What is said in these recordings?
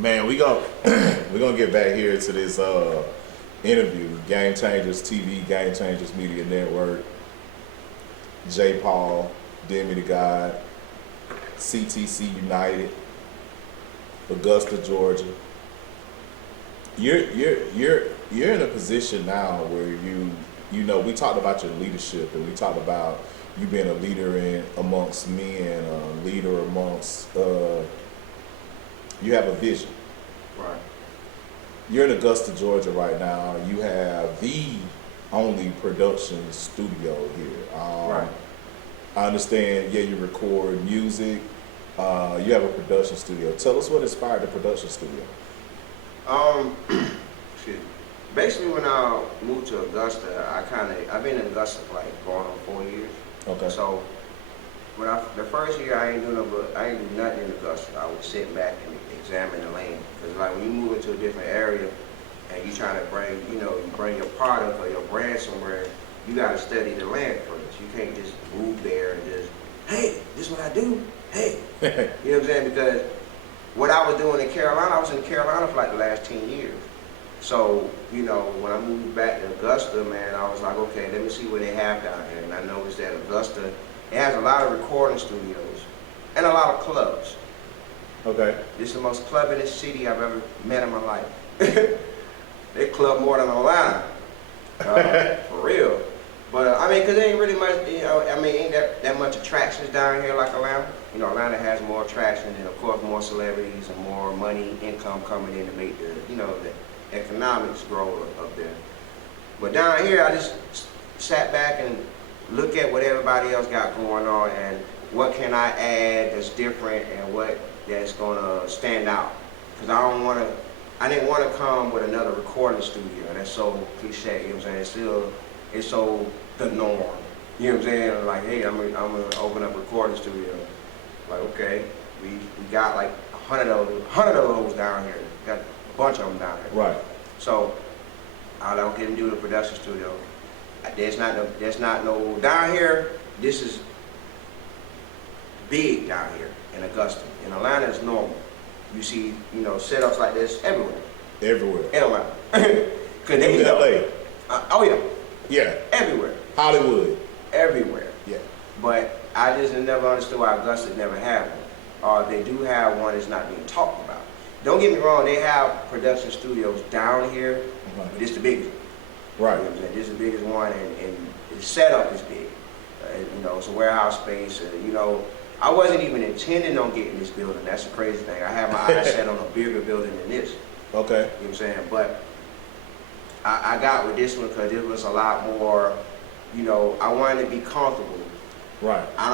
Man, we gonna get back here to this interview. Game Changers TV, Game Changers Media Network. J. Paul, Demi the God, CTC United, Augusta, Georgia. You're in a position now where you know we talked about your leadership and we talked about you being a leader in amongst men, a leader amongst you have a vision. Right. You're in Augusta, Georgia right now. You have the only production studio here. Right. I understand, yeah, you record music. You have a production studio. Tell us what inspired the production studio. Excuse me. Basically, when I moved to Augusta, I've been in Augusta for like going on 4 years. Okay. So the first year I ain't do nothing in Augusta. I would sit back and examine the land, because like when you move into a different area and you trying to bring your product or your brand somewhere, you got to study the land first. You can't just move there and just, hey, this is what I do. Hey, you know what I'm saying? Because what I was doing in Carolina, I was in Carolina for like the last 10 years. So, when I moved back to Augusta, man, I was like, okay, let me see what they have down here. And I noticed that Augusta, it has a lot of recording studios and a lot of clubs. Okay. This is the most clubbingest city I've ever met in my life. They club more than Atlanta, for real. But I mean, cause there ain't really much, ain't that much attractions down here like Atlanta. Atlanta has more attractions and of course more celebrities and more money, income coming in to make the economics grow up there. But down here, I just sat back and look at what everybody else got going on and what can I add that's different and what that's gonna stand out. Cause I didn't want to come with another recording studio. That's so cliche, you know what I'm saying? It's so the norm. You know what I'm saying? Like, hey, I'm gonna open up a recording studio. Like, okay, we got like 100 of those down here. Got a bunch of them down here. Right. So I don't get them do the production studio. There's not no down here. This is big down here in Augusta. In Atlanta, it's normal. You see, setups like this everywhere. Everywhere. In Atlanta. Even LA. Oh yeah. Yeah. Everywhere. Hollywood. Everywhere. Yeah. But I just never understood why Augusta never had one. Or they do have one that's not being talked about. Don't get me wrong, they have production studios down here, but this the biggest one. Right. You know what I'm saying? This is the biggest one, and the setup is big. It's a warehouse space. I wasn't even intending on getting this building. That's the crazy thing. I had my eyes set on a bigger building than this. Okay. You know what I'm saying? But I got with this one because it was a lot more, I wanted to be comfortable. Right. I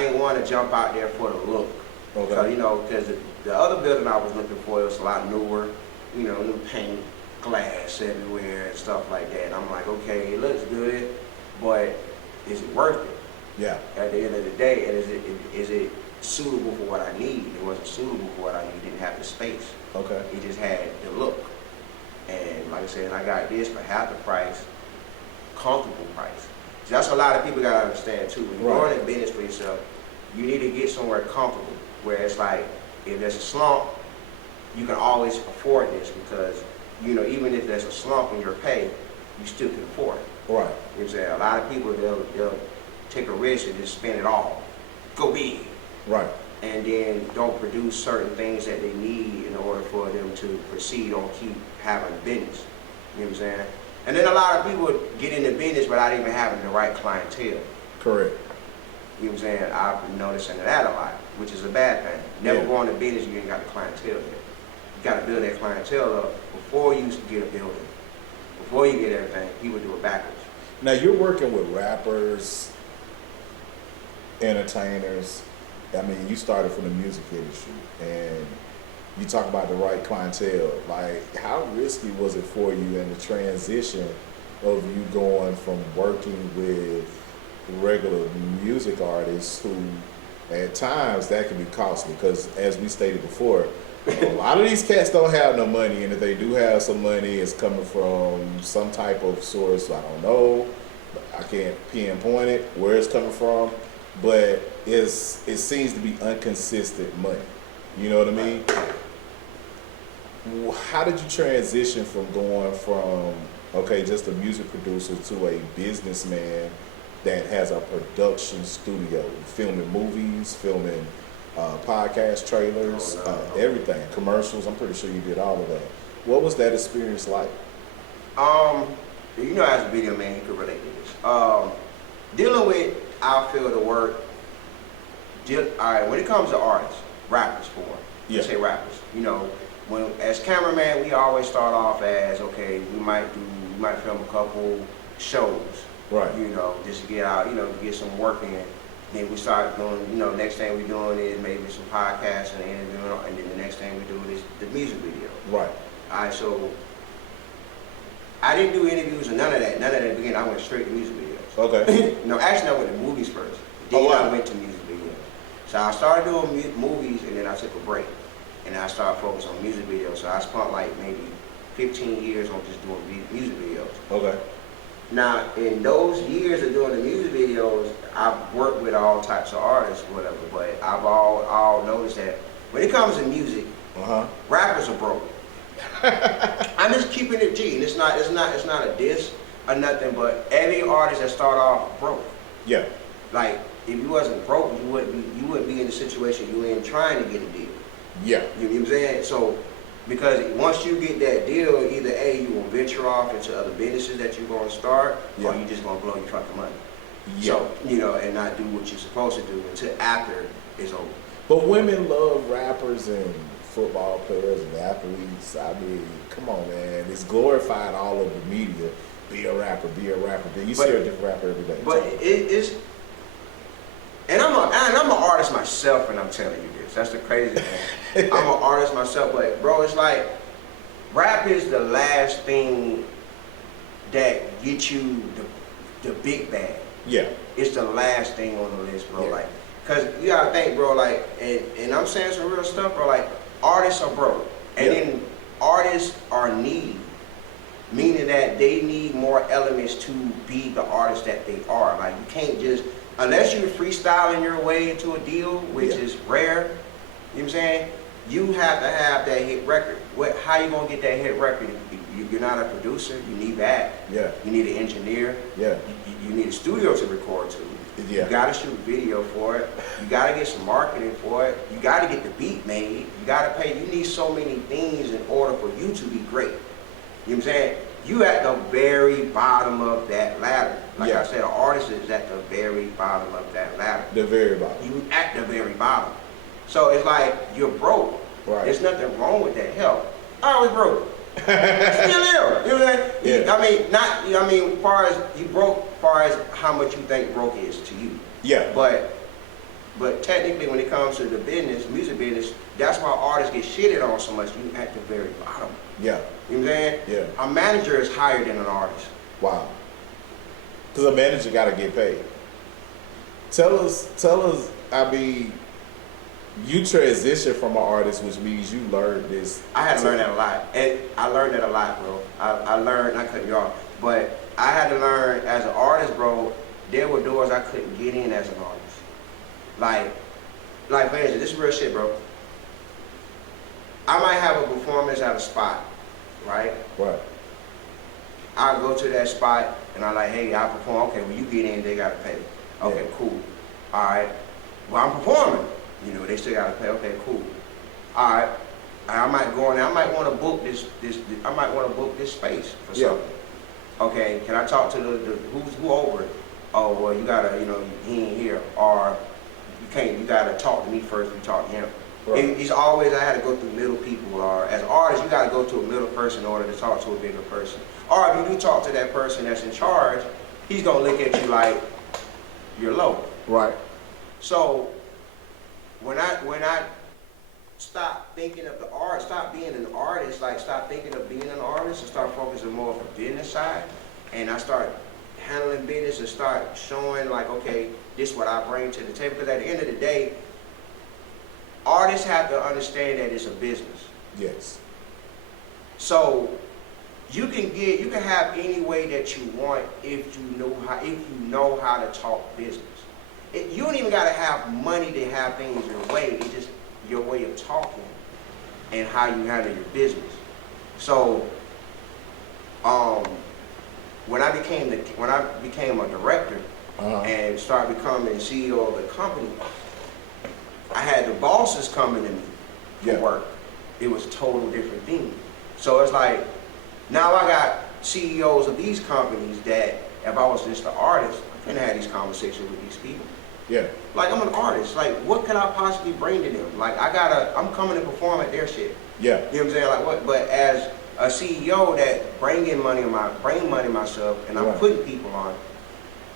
didn't want to jump out there for the look. Okay. Because the other building I was looking for, it was a lot newer, new paint, glass everywhere and stuff like that. And I'm like, okay, it looks good, but is it worth it? Yeah. At the end of the day, and is it suitable for what I need? It wasn't suitable for what I need. It didn't have the space. Okay. It just had the look. And like I said, I got this for half the price, comfortable price. So that's what a lot of people gotta understand too. When you're going in business for yourself, you need to get somewhere comfortable where it's like, if there's a slump, you can always afford this because, even if there's a slump in your pay, you still can afford it. Right. You know what I'm saying? A lot of people, they'll take a risk and just spend it all. Go big. Right. And then don't produce certain things that they need in order for them to proceed or keep having business. You know what I'm saying? And then a lot of people get into business without even having the right clientele. Correct. You know what I'm saying? I've been noticing that a lot, which is a bad thing. Never go into business you ain't got the clientele yet. You got to build that clientele up before you get a building. Before you get everything, people do it backwards. Now you're working with rappers, entertainers. I mean, you started from the music industry, and you talk about the right clientele. Like, how risky was it for you in the transition of you going from working with regular music artists who, at times, that can be costly because, as we stated before, a lot of these cats don't have no money, and if they do have some money, it's coming from some type of source. I don't know. I can't pinpoint it where it's coming from, but it seems to be inconsistent money. You know what I mean? How did you transition from going from okay, just a music producer to a businessman that has a production studio, filming movies, filming podcast trailers, everything, commercials? I'm pretty sure you did all of that. What was that experience like? You know, as a video man, you can relate to this. Dealing with our field of work. All right, when it comes to artists, rappers for one, Yeah. say rappers. You know, when as cameraman, we always start off as okay, we might film a couple shows, Right. you know, just to get out, you know, to get some work in. Then we start doing, you know, next thing we're doing is maybe some podcasts and then the next thing we do is the music video. Right. All right, so I didn't do interviews or none of that. None of that beginning. I went straight to music videos. Okay. No, actually, I went to movies first. Then I went to music videos. So I started doing movies, and then I took a break, and I started focusing on music videos. So I spent like maybe 15 years on just doing music videos. Okay. Now, in those years of doing the music videos, I've worked with all types of artists, whatever. But I've all noticed that when it comes to music, rappers are broke. I'm just keeping it G, and it's not a diss or nothing. But every artist that start off broke. Yeah. Like if you wasn't broke, you wouldn't be in the situation you in trying to get a deal. Yeah. You know what I'm saying? So because once you get that deal, either A, you will venture off into other businesses that you're gonna start, or you just gonna blow your fucking money. Yeah. So, you know, and not do what you're supposed to do until after it's over. But women love rappers and football players and athletes. I mean, come on, man. It's glorified all over the media. Be a rapper, be a rapper. You see a different rapper every day. But it's, and I'm an artist myself, and I'm telling you this. That's the crazy thing. I'm an artist myself, but bro, it's like rap is the last thing that gets you the big bag. Yeah. It's the last thing on the list, bro. Yeah. Like, cause you gotta think, bro. Like, and I'm saying some real stuff, bro. Like, artists are broke, and then artists are needy, meaning that they need more elements to be the artist that they are. Like, you can't just, unless you're freestyling your way into a deal, which is rare. You know what I'm saying? You have to have that hit record. How you gonna get that hit record? You're not a producer. You need that. Yeah. You need an engineer. Yeah. You need a studio to record to. Yeah. You gotta shoot video for it. You gotta get some marketing for it. You gotta get the beat made. You gotta pay. You need so many things in order for you to be great. You know what I'm saying? You at the very bottom of that ladder. Like I said, an artist is at the very bottom of that ladder. The very bottom. You at the very bottom. So it's like you're broke. Right. There's nothing wrong with that. Hell, I was broke. Still here. You know what I'm saying? Yeah. I mean, not. I mean, far as you broke, far as how much you think broke is to you. Yeah. But technically, when it comes to the business, music business, that's why artists get shitted on so much. You at the very bottom. Yeah. You know what I'm saying? Yeah. A manager is higher than an artist. Wow. Because a manager got to get paid. Tell us. I mean, you transition from an artist, which means you learned this. I had to learn that a lot. And I learned that a lot, bro. I learned, not cutting you off, but I had to learn as an artist, bro, there were doors I couldn't get in as an artist. Like for instance, this is real shit, bro. I might have a performance at a spot, right? Right. I go to that spot and I'm like, hey, I perform. Okay, when you get in, they gotta pay. Okay, cool. All right. Well, I'm performing. You know, they still gotta pay. Okay, cool. All right. I might go in there. I might want to book this. I might want to book this space for something. Okay. Can I talk to the who over it? Oh, well, you gotta, you know, he ain't here, or you can't. You gotta talk to me first. You talk to him. Right. He's always. I had to go through middle people, or as artists, you gotta go to a middle person in order to talk to a bigger person. Or if you do talk to that person that's in charge, he's gonna look at you like you're low. Right. So when I stop thinking of the art, stop being an artist, like stop thinking of being an artist and start focusing more on the business side, and I start handling business and start showing like, okay, this is what I bring to the table. Because at the end of the day, artists have to understand that it's a business. Yes. So you can have any way that you want if you know how to talk business. You don't even gotta have money to have things your way. It's just your way of talking. and how you handle your business. So, when I became a director and started becoming CEO of the company, I had the bosses coming to me for work. It was a total different thing. So it's like, now I got CEOs of these companies that if I was just an artist, I couldn't have these conversations with these people. Yeah. Like, I'm an artist. Like, what could I possibly bring to them? Like, I'm coming to perform at their shit. Yeah. You know what I'm saying? Like, what? But as a CEO that bring money myself, and I'm putting people on,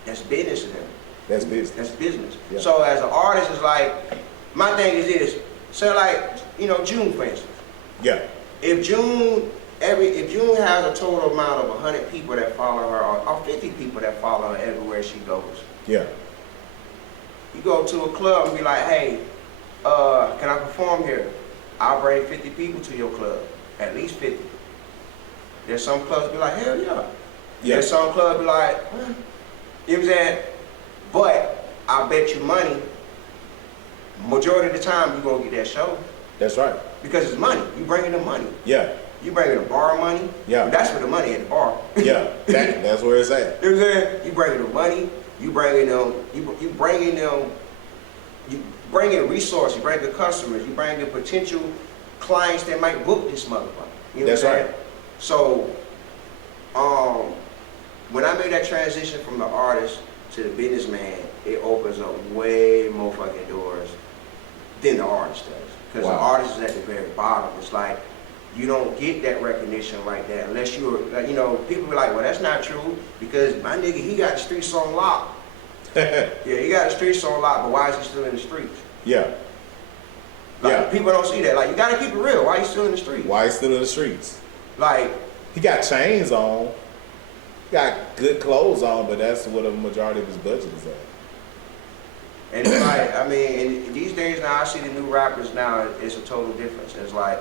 that's business to them. That's business. That's business. Yeah. So as an artist, it's like, my thing is this. So like, June, for instance. Yeah. If June has a total amount of 100 people that follow her, or 50 people that follow her everywhere she goes. Yeah. You go to a club and be like, hey, can I perform here? I'll bring 50 people to your club, at least 50. There's some clubs be like, hell yeah. There's some clubs be like, you know what I'm saying? But I bet you money, majority of the time you're gonna get that show. That's right. Because it's money. You bringing them money. Yeah. You bringing the bar money. Yeah. That's where the money at the bar. Yeah. That's where it's at. You know what I'm saying? You bringing the money. You bringing resources. You bring the customers. You bring the potential clients that might book this motherfucker. You know That's what I'm saying? right. So, when I made that transition from the artist to the businessman, it opens up way more fucking doors than the artist does. Because the artist is at the very bottom. It's like, you don't get that recognition like that unless you're, like, people be like, well, that's not true because my nigga, he got the streets on lock. Yeah, he got the streets on lock, but why is he still in the streets? Yeah. Like, people don't see that. Like, you gotta keep it real. Why he still in the streets? Why he still in the streets? Like, he got chains on, he got good clothes on, but that's what a majority of his budget is at. And it's like, and these days now, I see the new rappers now, it's a total difference. It's like,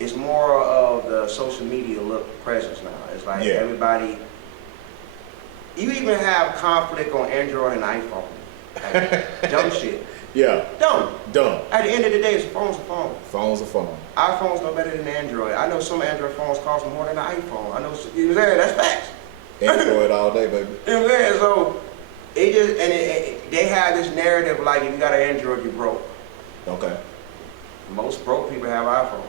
it's more of the social media look presence now. It's like everybody, you even have conflict on Android and iPhone. Like, dumb shit. Yeah. Dumb. At the end of the day, it's a phone's a phone. Phone's a phone. iPhone's no better than Android. I know some Android phones cost more than an iPhone. I know, you know what I'm saying? That's facts. Android all day, baby. You know what I'm saying? So, it just, they have this narrative like, if you got an Android, you're broke. Okay. Most broke people have iPhones.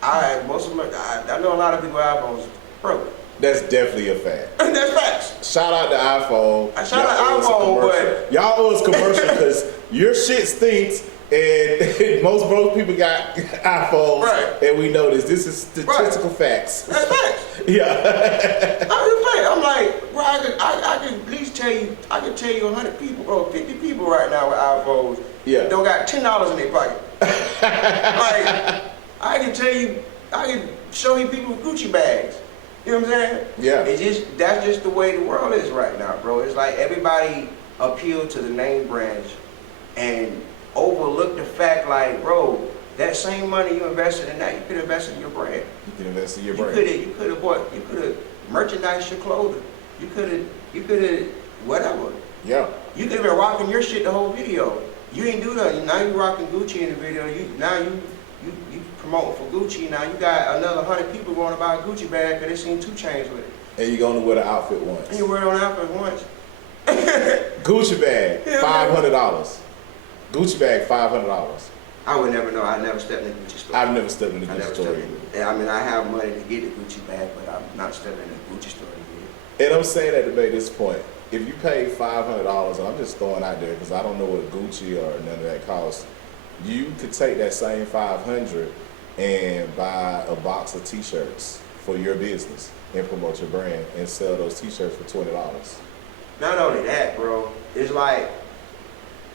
I know a lot of people have iPhones broke. That's definitely a fact. That's facts. Shout out to iPhone. Shout out to iPhone, but y'all owe us commercial because your shit stinks and most broke people got iPhones. Right. And we know this. This is statistical facts. That's facts. Yeah. I'm like, bro, I could at least tell you, I can tell you 100 people, bro, 50 people right now with iPhones. Yeah. Don't got $10 in their pocket. Like, I can tell you, I can show you people with Gucci bags. You know what I'm saying? Yeah. That's just the way the world is right now, bro. It's like everybody appealed to the name brands and overlook the fact, like, bro, that same money you invested in that, you could invest in your brand. You can invest in your brand. You could have merchandised your clothing. You could have whatever. Yeah. You could have been rocking your shit the whole video. You didn't do that. Now you rocking Gucci in the video. You promoting for Gucci. Now you got another 100 people going to buy a Gucci bag because they seen 2 Chainz with it. And you're going to wear the outfit once. And you wear it on the outfit once. Gucci bag, $500. Gucci bag, $500. I would never know. I never stepped in the Gucci store. I've never stepped in the Gucci store. I have money to get the Gucci bag, but I'm not stepping in the Gucci store to get it. And I'm saying that to make this point. If you pay $500, and I'm just throwing out there because I don't know what Gucci or none of that costs, you could take that same $500 and buy a box of T-shirts for your business and promote your brand and sell those T-shirts for $20. Not only that, bro, it's like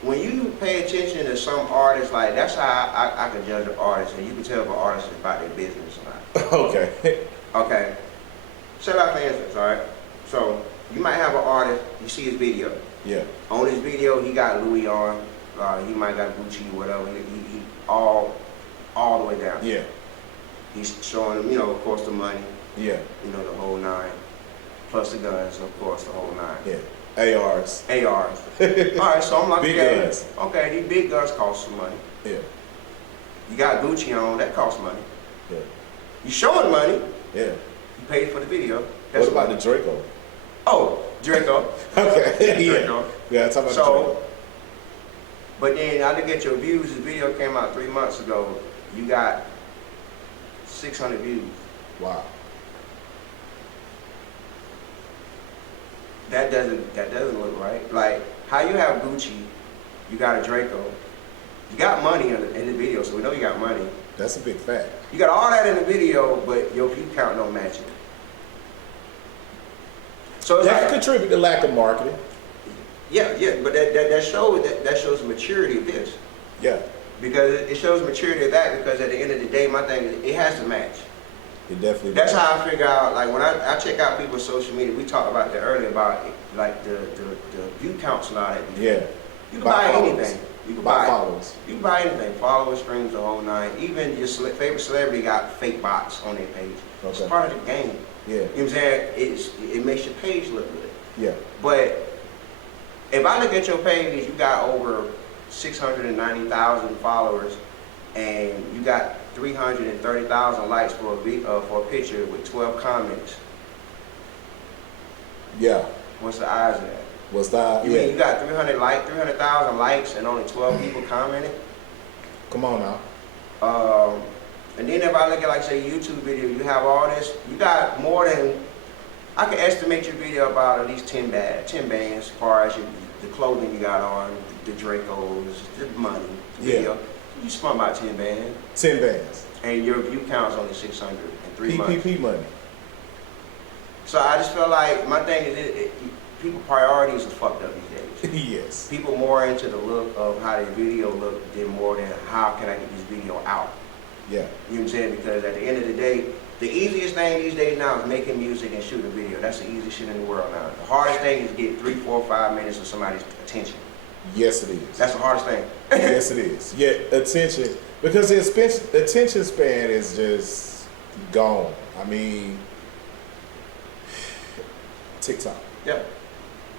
when you pay attention to some artists, like that's how I can judge an artist, and you can tell if an artist is about their business or not. Okay. Okay. Say like for instance, all right. So you might have an artist, you see his video. Yeah. On his video, he got Louis on. He might got Gucci, whatever. He all the way down. Yeah. He's showing them, of course, the money. Yeah. The whole 9. Plus the guns, of course, the whole 9. Yeah. ARs. All right, so I'm like, big guns. Okay, these big guns cost some money. Yeah. You got Gucci on, that costs money. Yeah. You showing money, Yeah. you paid for the video. That's What about the Draco? Oh, Draco. Okay. Draco. Yeah, talk about the So, Draco. but then I look at your views. The video came out 3 months ago. You got 600 views. Wow. That doesn't look right. Like, how you have Gucci, you got a Draco, you got money in the video, so we know you got money. That's a big fact. You got all that in the video, but your view count don't match it. So it's That like, contribute to lack of marketing. yeah, but that shows the maturity of this. Yeah. Because it shows maturity of that, because at the end of the day, my thing is, it has to match. It definitely That's does. how I figure out, like when I check out people's social media, we talked about that earlier about like the view counts and all that. Yeah. You can buy followers. anything. You can Buy buy followers. You can buy anything. Followers, streams, the whole nine. Even your favorite celebrity got fake bots on their page. It's Okay. part of the game. Yeah. You know what I'm saying? It makes your page look good. Yeah. But if I look at your page, you got over 690,000 followers, and you got 330,000 likes for a picture with 12 comments. Yeah. What's the odds of that? What's that? You Yeah. mean you got 300,000 likes and only 12 people commented? Come on now. And then if I look at, like, say, YouTube video, you have all this, you got more than, I can estimate your video about at least 10 bands as far as the clothing you got on, the Dracos, the money, the Yeah. video. You spent about 10 bands, 10 bands. and your view count's only 600 in 3 months. PPP money. So I just feel like my thing is, people priorities are fucked up these days. Yes. People more into the look of how their video look than more than how can I get this video out. Yeah. You know what I'm saying? Because at the end of the day, the easiest thing these days now is making music and shooting a video. That's the easiest shit in the world now. The hardest thing is to get 3, 4, 5 minutes of somebody's attention. Yes, it is. That's the hardest thing. Yes, it is. Yeah, attention. Because the attention span is just gone. I mean, TikTok. Yeah.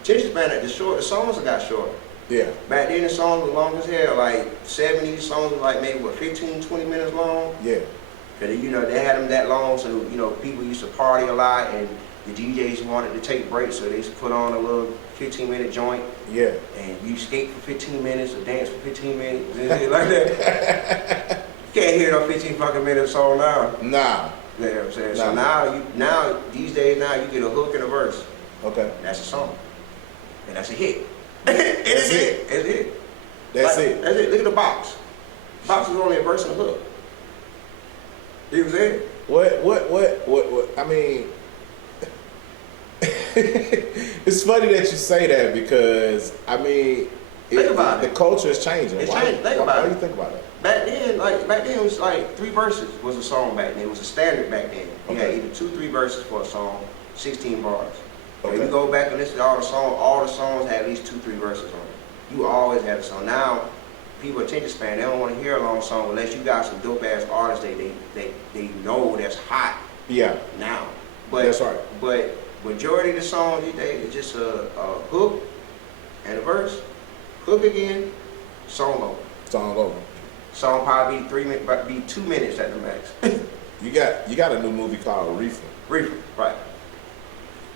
Attention span at the songs got short. Yeah. Back then the songs were long as hell, like 70s songs were like maybe what, 15, 20 minutes long? Yeah. Cause you know, they had them that long, so you know, people used to party a lot, and the DJs wanted to take breaks, so they used to put on a little 15-minute joint, Yeah. and you skate for 15 minutes or dance for 15 minutes, and shit like that. You can't hear no 15 fucking minute song now. Nah. You know what I'm saying? Nah. So now these days you get a hook and a verse. Okay. That's a song. And that's a hit. That's It's it. It's it. That's Like, it. That's it. Look at the box. The box is only a verse and a hook. You know what I'm saying? What? I mean, it's funny that you say that because, I mean, Think about the it. culture is changing. It's Why- changing. Think why- about Why it. do you think about that? Back then it was like 3 verses was a song back then. It was a standard back then. You had Okay. either 2, 3 verses for a song, 16 bars. If Okay. you go back and listen to all the songs had at least 2, 3 verses on it. You always had a song. Now, people attention span, they don't want to hear a long song unless you got some dope ass artists they know that's hot Yeah. now. But That's right. But majority of the songs these days is just a hook and a verse, hook again, song over. Song over. Song probably be 3 minutes, but be 2 minutes at the max. You got a new movie called Reefer. Reefer, right?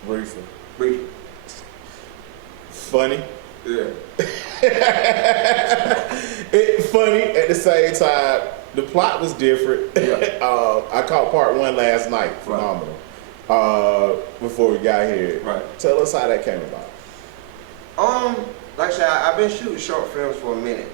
Reefer. Reefer. Funny. Yeah. Funny at the same time. The plot was different. Yeah. I caught part 1 last night. Phenomenal. Before we got here. Right. Tell us how that came about. Like I said, I've been shooting short films for a minute.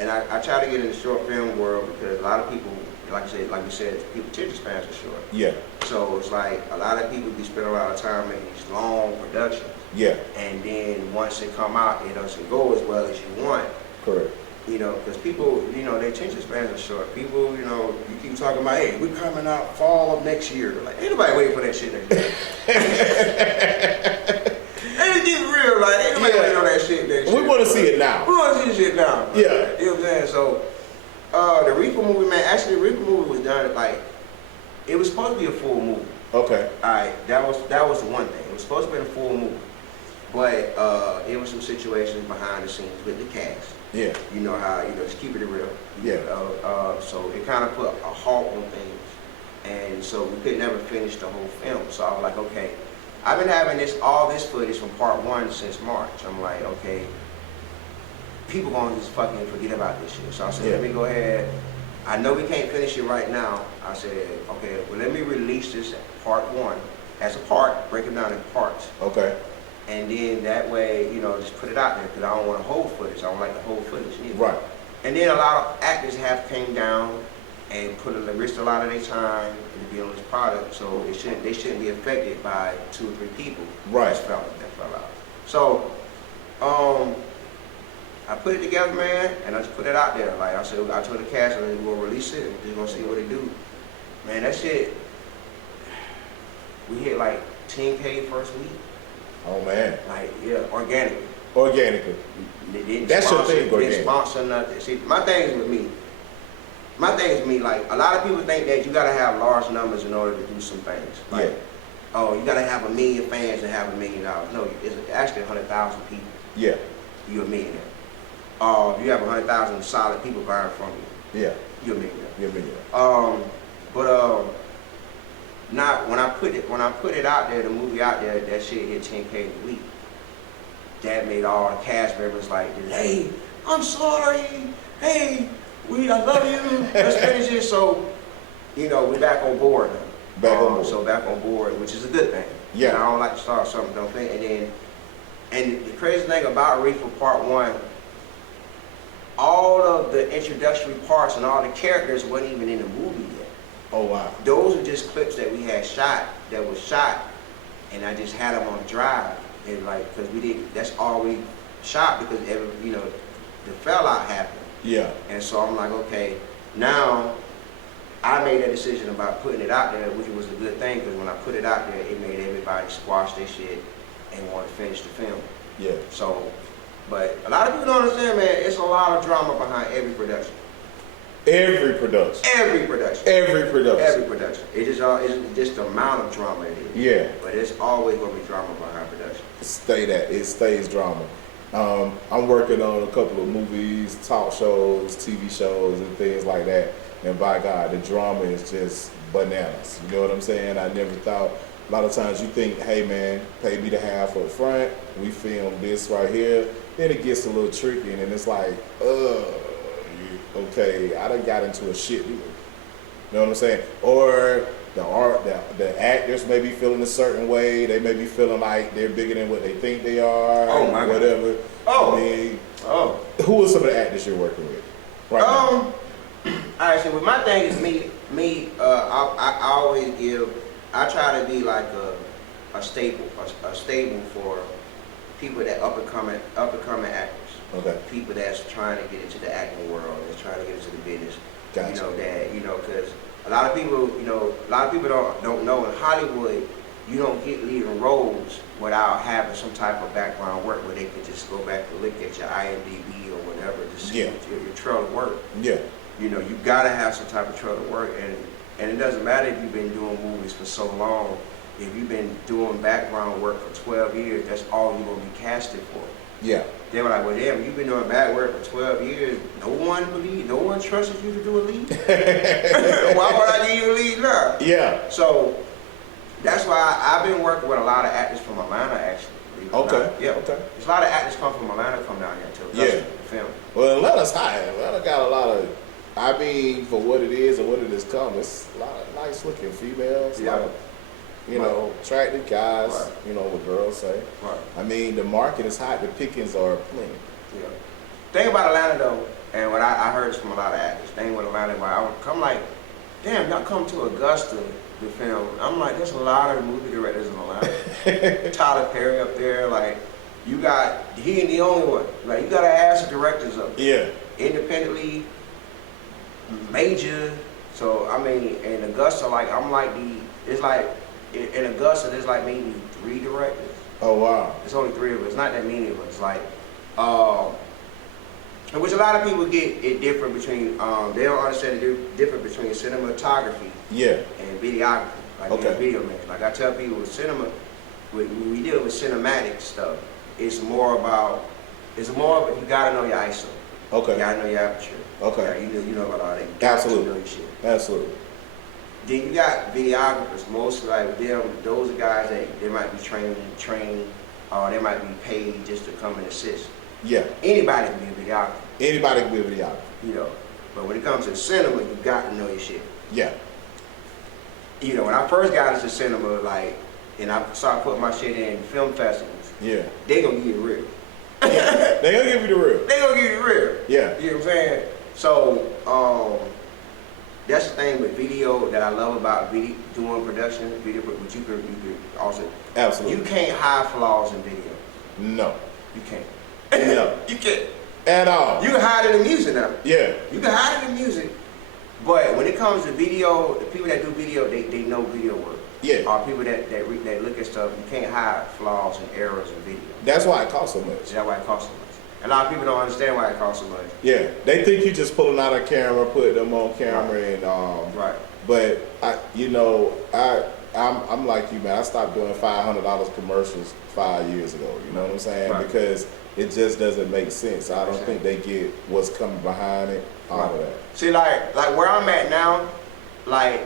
And I try to get in the short film world because a lot of people, like you said, people attention spans are short. Yeah. So it's like a lot of people be spending a lot of time making these long productions. Yeah. And then once it come out, it doesn't go as well as you want. Correct. You know, because people, you know, their attention spans are short. People, you know, you keep talking about, hey, we're coming out fall of next year. Like, ain't nobody waiting for that shit next year. Ain't get real, like, ain't nobody waiting on that shit next year. We want to see it now. We want to see this shit now. Yeah. You know what I'm saying? So, the Reaper movie, man, actually, the Reaper movie was done, like, it was supposed to be a full movie. Okay. Alright, that was the one thing. It was supposed to be a full movie. But, it was some situations behind the scenes with the cast. Yeah. You know how, just keep it real. Yeah. So it kind of put a halt on things. And so we could never finish the whole film. So I was like, okay, I've been having all this footage from part 1 since March. I'm like, okay, people gonna just fucking forget about this shit. So I said, let me go ahead. I know we can't finish it right now. I said, okay, well, let me release this part 1 as a part, break it down in parts. Okay. And then that way, just put it out there, because I don't want to hold footage. I don't like to hold footage either. Right. And then a lot of actors have came down and risked a lot of their time to be on this product, so they shouldn't be affected by 2 or 3 people. Right. That fell out. So, I put it together, man, and I just put it out there. Like I said, I told the cast, we're gonna release it, and we're just gonna see what they do. Man, that shit, we hit like 10K first week. Oh man. Like, yeah, organically. Organically. That's your thing, organic. Didn't sponsor nothing. See, my thing is with me, like, a lot of people think that you gotta have large numbers in order to do some things. Like, oh, you gotta have 1 million fans and have $1 million. No, it's actually 100,000 people. Yeah. You're a millionaire. If you have 100,000 solid people buying from you. Yeah. You're a millionaire. You're a millionaire. Not when I put it out there, the movie out there, that shit hit 10K a week. That made all the cast members like, hey, I'm sorry. Hey, I love you. Let's finish it. So, we're back on board now. Back on board. So back on board, which is a good thing. Yeah. And I don't like to start something, don't think. And the crazy thing about Reefer Part 1, all of the introductory parts and all the characters wasn't even in the movie yet. Oh wow. Those are just clips that we had shot, and I just had them on the drive. And like, because that's all we shot, because the fallout happened. Yeah. And so I'm like, okay, now I made a decision about putting it out there, which was a good thing, because when I put it out there, it made everybody squash their shit and want to finish the film. Yeah. So, but a lot of people don't understand, man, it's a lot of drama behind every production. Every production. Every production. Every production. Every production. It's just the amount of drama it is. Yeah. But it's always going to be drama behind production. It stays drama. I'm working on a couple of movies, talk shows, TV shows, and things like that. And by God, the drama is just bananas. You know what I'm saying? I never thought. A lot of times you think, hey man, pay me the half up front. We film this right here. Then it gets a little tricky, and then it's like, okay, I done got into a shit deal. You know what I'm saying? Or the actors may be feeling a certain way. They may be feeling like they're bigger than what they think they are. Oh my whatever. God. Oh. I mean, oh. Who are some of the actors you're working with right now? All right, so with my thing is me. I always I try to be like a staple for people that up and coming actors. Okay. People that's trying to get into the acting world, that's trying to get into the business. Gotcha. Because a lot of people, don't know in Hollywood, you don't get leading roles without having some type of background work where they can just go back and look at your IMDb or whatever to see your trail of work. Yeah. You gotta have some type of trail of work, and it doesn't matter if you've been doing movies for so long. If you've been doing background work for 12 years, that's all you're gonna be casted for. Yeah. They were like, well, damn, you've been doing back work for 12 years. No one trusted you to do a lead. Why would I give you a lead now? Yeah. So that's why I've been working with a lot of actors from Atlanta, actually. Okay. Yeah. Okay. There's a lot of actors come from Atlanta come down here to film. Well, Atlanta's high. Atlanta got a lot of, for what it is and what it has come, it's a lot of nice looking females. Yeah. Attractive guys, right. What girls say. Right. I mean, the market is hot, the pickings are plenty. Yeah. Thing about Atlanta, though, and what I heard from a lot of actors, thing with Atlanta, where I would come like, damn, y'all come to Augusta to film. I'm like, there's a lot of movie directors in Atlanta. Tyler Perry up there, like, he ain't the only one. Like, you gotta ask the directors up there. Yeah. Independently, major. So, I mean, in Augusta, like, it's like, in Augusta, there's like maybe 3 directors. Oh, wow. There's only 3 of us. Not that many of us. Like, which a lot of people get it different between, they don't understand the difference between cinematography and videography. Like, video man. Like, I tell people with cinema, when we deal with cinematic stuff, it's more of you gotta know your ISO. Okay. Yeah, I know your aperture. Okay. Yeah, you know about all that. You got Absolutely. to know your shit. Absolutely. Then you got videographers. Most like them, those are guys that they might be training, or they might be paid just to come and assist. Yeah. Anybody can be a videographer. Anybody can be a videographer. You know, but when it comes to cinema, you got to know your shit. Yeah. You know, when I first got into cinema, like, and I started putting my shit in film festivals, Yeah. they gonna give you the real. Yeah. They gonna give you the real. They gonna give you the real. Yeah. You know what I'm saying? So, that's the thing with video that I love about video, doing production, video, but you could also, Absolutely. you can't hide flaws in video. No. You can't. No. You can't. At all. You can hide it in music now. Yeah. You can hide it in music. But when it comes to video, the people that do video, they know video work. Yeah. Or people that look at stuff, you can't hide flaws and errors in video. That's why it costs so much. That's why it costs so much. A lot of people don't understand why it costs so much. Yeah. They think you just pulling out a camera, put them on camera, Right. and Right. But I'm like you, man. I stopped doing $500 commercials 5 years ago. You know what I'm saying? Right. Because it just doesn't make sense. I don't think they get what's coming behind it. All of that. See, like where I'm at now, like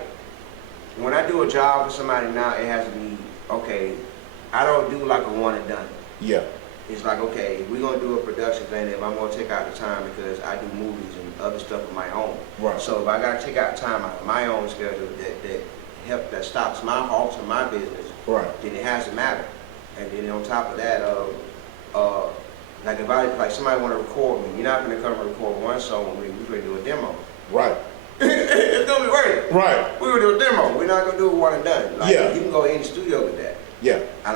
when I do a job for somebody now, it has to be okay. I don't do like a one and done. Yeah. It's like, okay, if we're gonna do a production thing, if I'm gonna take out the time because I do movies and other stuff of my own. Right. So if I gotta take out time out of my own schedule that stops my halts in my business, Right. then it has to matter. And then on top of that, like if somebody want to record me, you're not gonna come and record one song with me. We're gonna do a demo. Right. It's gonna be great. Right. We're gonna do a demo. We're not gonna do a one and done. Like, Yeah. you can go in the studio with that. Yeah. I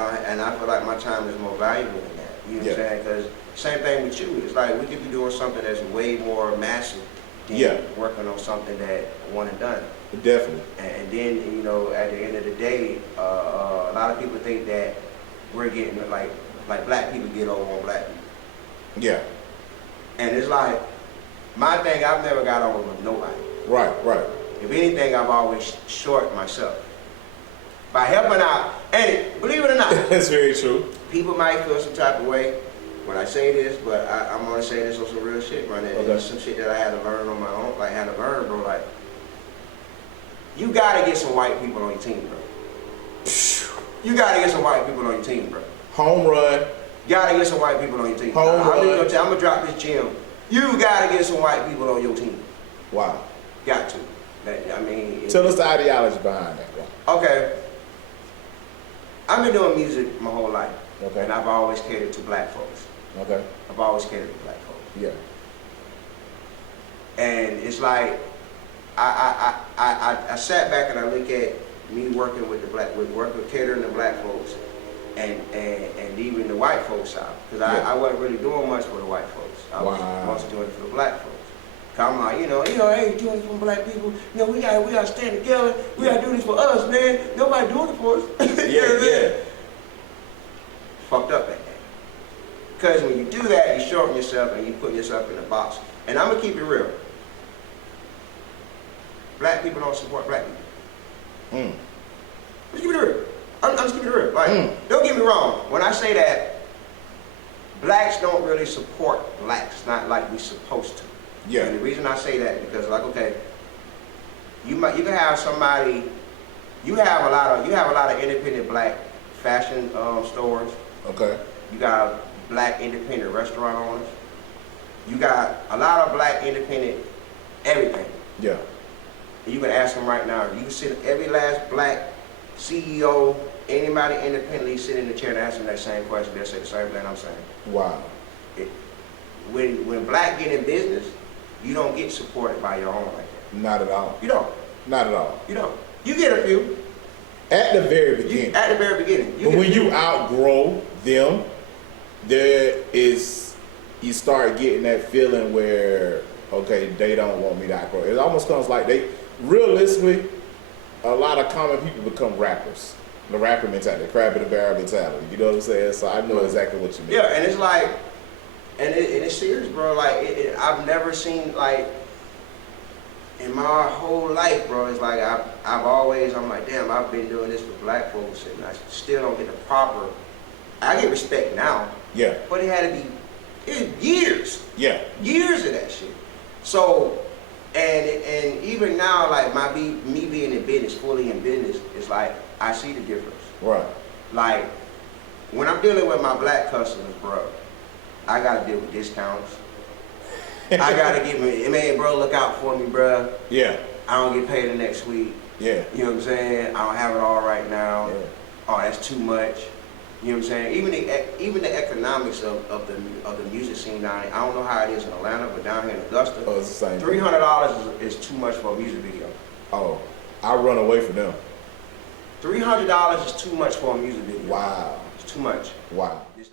feel like my time is more valuable than that. You know what I'm saying? Because same thing with you. It's like we could be doing something that's way more massive than working on something that one and done. Definitely. And then, you know, at the end of the day, a lot of people think that we're getting like black people get over on black people. Yeah. And it's like, my thing, I've never got over with nobody. Right. Right. If anything, I've always short myself. By helping out, and believe it or not, That's very true. people might feel some type of way when I say this, but I'm gonna say this on some real shit, man. Okay. It's some shit that I had to learn on my own, like had to learn, bro. Like, you gotta get some white people on your team, bro. You gotta get some white people on your team, bro. Home run. Gotta get some white people on your team. Home I'm run. gonna drop this gem. You gotta get some white people on your team. Wow. Got to. I mean, Tell us the ideology behind that. okay. I've been doing music my whole life. Okay. And I've always catered to black folks. Okay. I've always catered to black folks. Yeah. And it's like, I sat back and I look at me working with catering to black folks and leaving the white folks out. Because I wasn't really doing much for the white folks. I was mostly doing it for the black folks. Cause I'm like, hey, doing it for black people. We gotta stand together. We gotta do this for us, man. Nobody doing it for us. Yeah. Fucked up at that. Because when you do that, you shorten yourself and you put yourself in a box. And I'm gonna keep it real. Black people don't support black people. Let's keep it real. I'm just keeping it real. Like, don't get me wrong. When I say that, blacks don't really support blacks, not like we supposed to. Yeah. And the reason I say that because, like, okay, you can have somebody. You have a lot of independent black fashion stores. Okay. You got black independent restaurant owners. You got a lot of black independent everything. Yeah. And you can ask them right now. You can sit every last black CEO, anybody independently sit in the chair and ask them that same question. They'll say the same thing I'm saying. Wow. When black get in business, you don't get supported by your own like that. Not at all. You don't. Not at all. You don't. You get a few. At the very beginning. At the very beginning. But when you outgrow them, you start getting that feeling where, okay, they don't want me to outgrow. It almost comes like realistically, a lot of common people become rappers. The rapper mentality, the crab in the barrel mentality. You know what I'm saying? So I know exactly what you mean. Yeah, and it's like, and it's serious, bro. Like, I've never seen, like, in my whole life, bro, it's like I'm like, damn, I've been doing this with black folks and I still don't get the proper, I get respect now. Yeah. But it had to be It's years. Yeah. Years of that shit. So, and even now, like me being in business, fully in business, it's like I see the difference. Right. Like when I'm dealing with my black customers, bro, I gotta deal with discounts. I gotta give me, man, bro, look out for me, bro. Yeah. I don't get paid the next week. Yeah. You know what I'm saying? I don't have it all right now. Yeah. Oh, that's too much. You know what I'm saying? Even the economics of the music scene down here, I don't know how it is in Atlanta, but down here in Augusta, Oh, it's the same thing. $300 is too much for a music video. Oh, I run away from them. $300 is too much for a music video. Wow. It's too much. Wow. It's